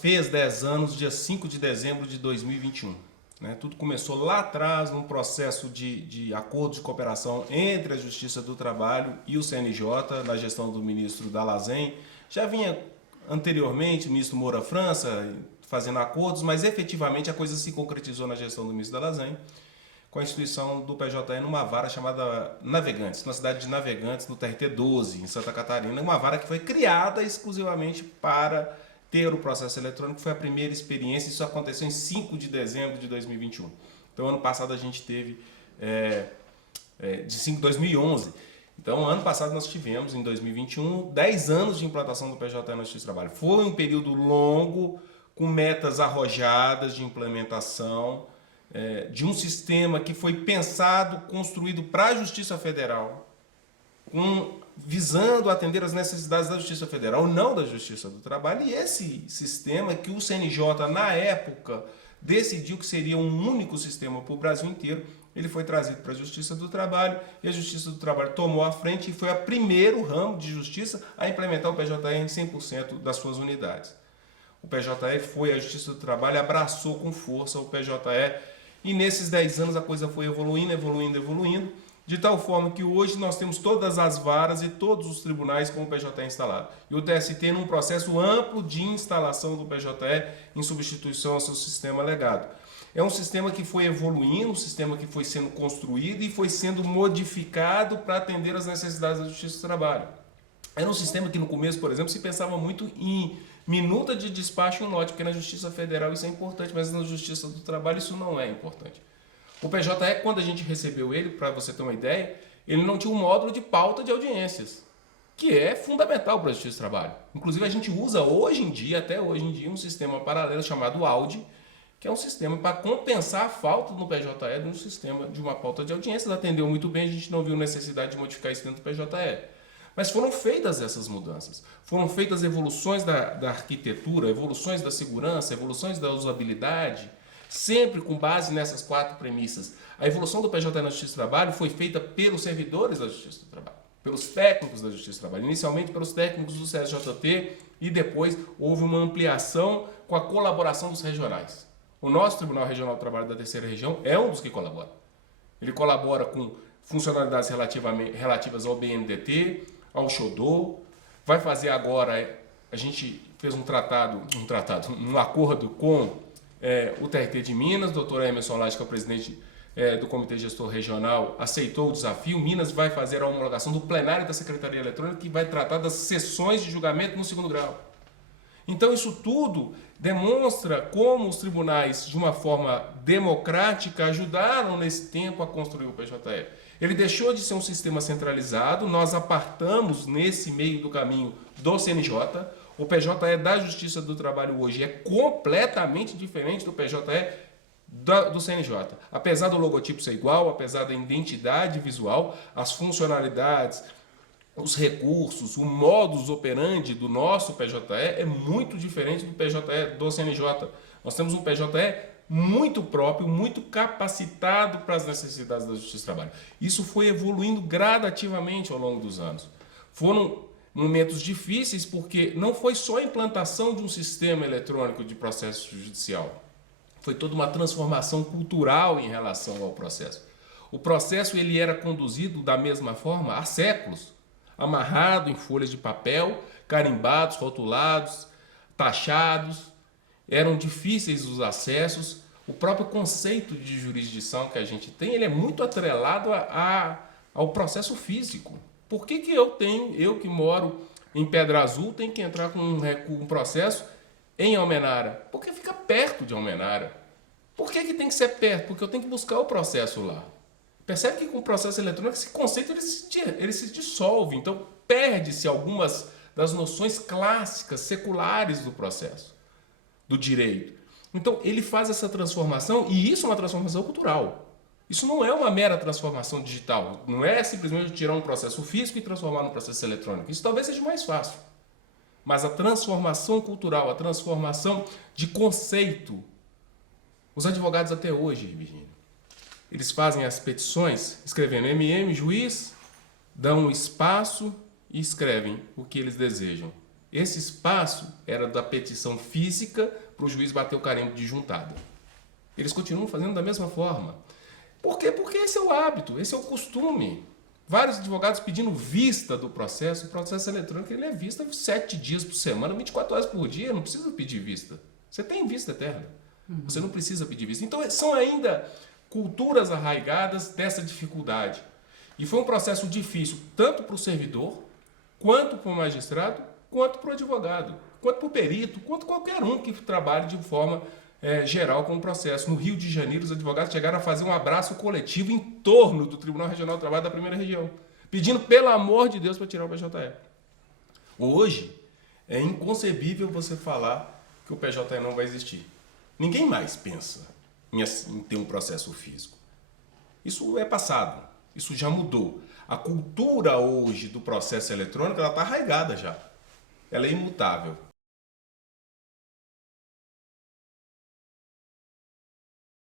fez 10 anos, dia 5 de dezembro de 2021. Né? Tudo começou lá atrás, num processo de acordo de cooperação entre a Justiça do Trabalho e o CNJ, na gestão do ministro Dall'Asen. Já vinha anteriormente o ministro Moura França fazendo acordos, mas efetivamente a coisa se concretizou na gestão do ministro Dall'Asen, com a instituição do PJE numa vara chamada Navegantes, na cidade de Navegantes, no TRT 12, em Santa Catarina, uma vara que foi criada exclusivamente para ter o processo eletrônico. Foi a primeira experiência, isso aconteceu em 5 de dezembro de 2021. Então, ano passado a gente teve, de 2011. Então, ano passado nós tivemos, em 2021, 10 anos de implantação do PJE na Justiça do Trabalho. Foi um período longo, com metas arrojadas de implementação, de um sistema que foi pensado, construído para a Justiça Federal, visando atender as necessidades da Justiça Federal, não da Justiça do Trabalho. E esse sistema que o CNJ, na época, decidiu que seria um único sistema para o Brasil inteiro, ele foi trazido para a Justiça do Trabalho, e a Justiça do Trabalho tomou a frente e foi o primeiro ramo de justiça a implementar o PJE em 100% das suas unidades. O PJE foi, a Justiça do Trabalho abraçou com força o PJE, e nesses 10 anos a coisa foi evoluindo, de tal forma que hoje nós temos todas as varas e todos os tribunais com o PJE instalado. E o TST num processo amplo de instalação do PJE em substituição ao seu sistema legado. É um sistema que foi evoluindo, um sistema que foi sendo construído e foi sendo modificado para atender às necessidades da Justiça do Trabalho. Era um sistema que no começo, por exemplo, se pensava muito em minuta de despacho em lote, porque na Justiça Federal isso é importante, mas na Justiça do Trabalho isso não é importante. O PJE, quando a gente recebeu ele, para você ter uma ideia, ele não tinha um módulo de pauta de audiências, que é fundamental para a Justiça do Trabalho. Inclusive a gente usa hoje em dia, até hoje em dia, um sistema paralelo chamado AUDI, que é um sistema para compensar a falta no PJE de um sistema de uma pauta de audiências. Atendeu muito bem, a gente não viu necessidade de modificar isso dentro do PJE. Mas foram feitas essas mudanças, foram feitas evoluções da arquitetura, evoluções da segurança, evoluções da usabilidade, sempre com base nessas 4 premissas. A evolução do PJE na Justiça do Trabalho foi feita pelos servidores da Justiça do Trabalho, pelos técnicos da Justiça do Trabalho, inicialmente pelos técnicos do CSJT, e depois houve uma ampliação com a colaboração dos regionais. O nosso Tribunal Regional do Trabalho da Terceira Região é um dos que colabora. Ele colabora com funcionalidades relativas ao BNDT, ao Xodó, vai fazer agora, a gente fez um acordo com o TRT de Minas, o doutor Emerson Lage, que é o presidente do Comitê Gestor Regional, aceitou o desafio. Minas vai fazer a homologação do plenário da Secretaria Eletrônica, que vai tratar das sessões de julgamento no 2º grau. Então isso tudo demonstra como os tribunais, de uma forma democrática, ajudaram nesse tempo a construir o PJE. Ele deixou de ser um sistema centralizado, nós apartamos nesse meio do caminho do CNJ. O PJE da Justiça do Trabalho hoje é completamente diferente do PJE do CNJ. Apesar do logotipo ser igual, apesar da identidade visual, as funcionalidades, os recursos, o modus operandi do nosso PJE é muito diferente do PJE do CNJ. Nós temos um PJE muito próprio, muito capacitado para as necessidades da Justiça do Trabalho. Isso foi evoluindo gradativamente ao longo dos anos. Foram momentos difíceis porque não foi só a implantação de um sistema eletrônico de processo judicial. Foi toda uma transformação cultural em relação ao processo. O processo ele era conduzido da mesma forma há séculos, amarrado em folhas de papel, carimbados, rotulados, taxados. Eram difíceis os acessos. O próprio conceito de jurisdição que a gente tem, ele é muito atrelado ao processo físico. Por que eu que moro em Pedra Azul, tenho que entrar com um processo em Almenara? Porque fica perto de Almenara. Por que tem que ser perto? Porque eu tenho que buscar o processo lá. Percebe que com o processo eletrônico esse conceito ele se dissolve. Então perde-se algumas das noções clássicas, seculares do processo, do direito. Então ele faz essa transformação, e isso é uma transformação cultural. Isso não é uma mera transformação digital. Não é simplesmente tirar um processo físico e transformar num processo eletrônico. Isso talvez seja mais fácil. Mas a transformação cultural, a transformação de conceito. Os advogados até hoje, Virgínia, eles fazem as petições escrevendo MM, juiz, dão um espaço e escrevem o que eles desejam. Esse espaço era da petição física para o juiz bater o carimbo de juntada. Eles continuam fazendo da mesma forma. Por quê? Porque esse é o hábito, esse é o costume. Vários advogados pedindo vista do processo. O processo eletrônico ele é vista 7 dias por semana, 24 horas por dia. Não precisa pedir vista. Você tem vista eterna. Você não precisa pedir vista. Então, são ainda culturas arraigadas dessa dificuldade. E foi um processo difícil, tanto para o servidor, quanto para o magistrado, quanto para o advogado, quanto para o perito, quanto qualquer um que trabalhe de forma geral com o processo. No Rio de Janeiro, os advogados chegaram a fazer um abraço coletivo em torno do Tribunal Regional do Trabalho da Primeira Região, pedindo, pelo amor de Deus, para tirar o PJE. Hoje, é inconcebível você falar que o PJE não vai existir. Ninguém mais pensa em ter um processo físico. Isso é passado, isso já mudou. A cultura hoje do processo eletrônico está arraigada já. Ela é imutável.